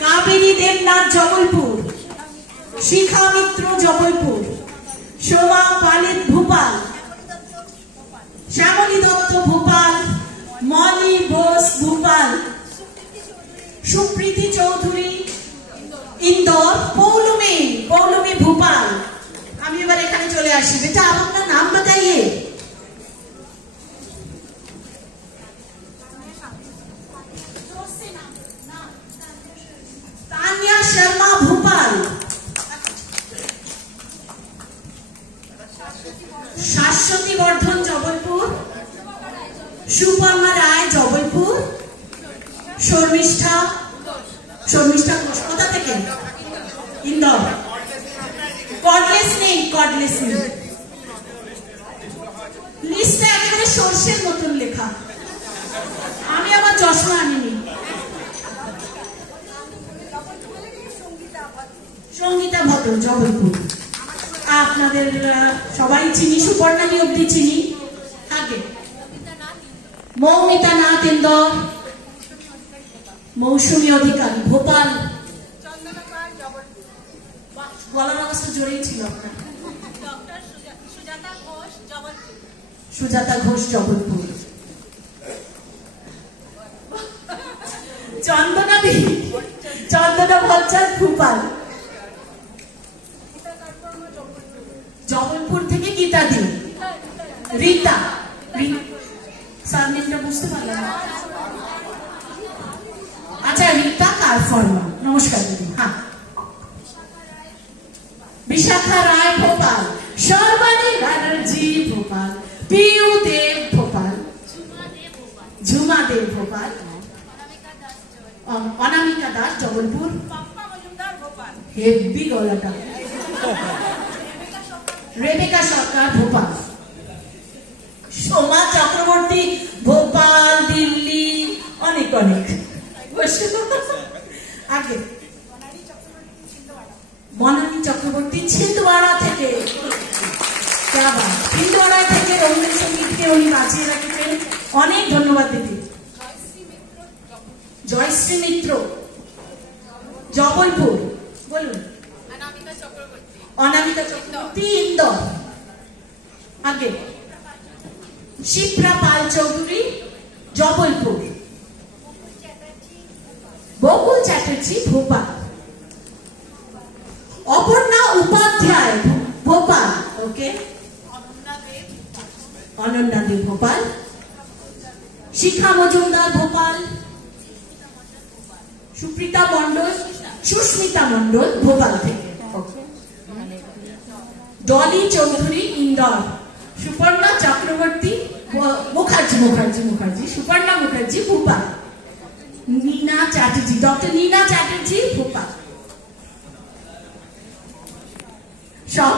कावेरी देवनाथ जबलपुर, शिखा मित्र जबलपुर, शोभा पालित भोपाल, श्यामली दत्त भोपाल, मौली बोस भोपाल, सुप्रीति चौधरी इंदौर, पौलमी भोपाल। আমি এবার এখানে চলে আসি। बेटा आप अपना नाम बताइए। तान्या शर्मा भोपाल, शाश्वती वर्धन जबलपुर, सुपर्णा राय जबलपुर, शर्मिष्ठा कोथा থেকে इंदौर। कॉर्डलेस नहीं लिस्टটা একেবারে সরষের মতন লেখা। আমি আবার চশমা আনিনি। সঙ্গীতা ভদ্র জবলপুর। আপনাদের সবাই চিনি, সুপর্ণাদি অব্দি চিনি। আগে মৌমিতা নাথ ইন্দোর, মৌসুমী অধিকারী ভোপাল, গলার অবস্থা জোরেই ছিল আপনার। সুজাতা ঘোষ জবলপুর, চন্দনা ভট্টাচার্য ভোপাল, জবলপুর থেকে গীতা দি, রীতা সারনেমটা বুঝতে পারলাম না। আচ্ছা রীতা কারফর্মা, নমস্কার দিদি। হ্যাঁ विशाखा राय भोपाल, शर्वानी बनर्जी भोपाल, पीयू देव भोपाल, झुमा देव भोपाल, अनामिका दास जबलपुर, हेवी गलाटा, रेबिका सरकार भोपाल, सोमा चक्रवर्ती भोपाल, दिल्ली, अनेक आगे বনানী চক্রবর্তী ছিন্দওয়াড়া থেকে, ছিন্দওয়াড়া থেকে রবীন্দ্র সঙ্গীতকে উনি বাঁচিয়ে রাখতেন। অনেক ধন্যবাদ দিদি। জয়শ্রী মিত্র জবলপুর, বলুন। অনামিকা চক্রবর্তী ইন্দোর। আগে শিপ্রা পাল চৌধুরী জবলপুর, বকুল চ্যাটার্জি ভোপাল, অপর্ণা উপাধ্যায় ভোপাল, ওকে, অনন্যা দেব ভোপাল, শিখা মজুমদার ভোপাল, সুপ্রিতা মন্ডল, সুস্মিতা মন্ডল ভোপাল থেকে, ডলি চৌধুরী ইন্দোর, সুপর্ণা চক্রবর্তী মুখার্জি, সুপর্ণা মুখার্জি ভোপাল, নীনা চ্যাটার্জি, ডক্টর নীনা চ্যাটার্জি ভোপাল। সব